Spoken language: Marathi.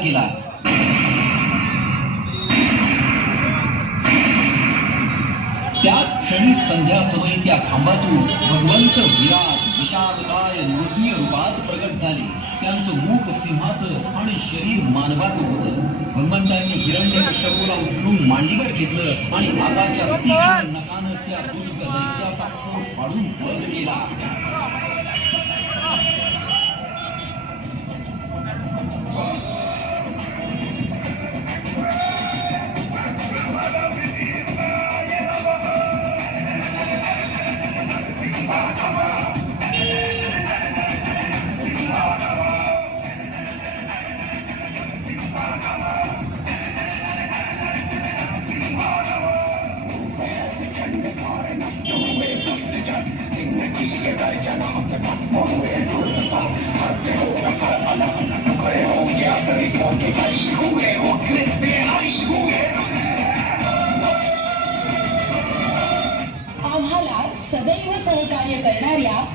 केला। त्याच क्षणी संध्या समय त्या खांबातून भगवंत विराट विशालकाय नृसिंह रूपात प्रगट झाले। त्यांचं मुख सिंहाचं आणि शरीर मानवाचं होतं। भगवंतांनी हिरण्यकश्यपूला उचलून मांडीवर घेतलं आणि आकाशात तीक्ष्ण नखानं त्या दुष्ट दैत्याचा पोट फाडून वध केला। आम्हाला सदैव सहकार्य करणाऱ्या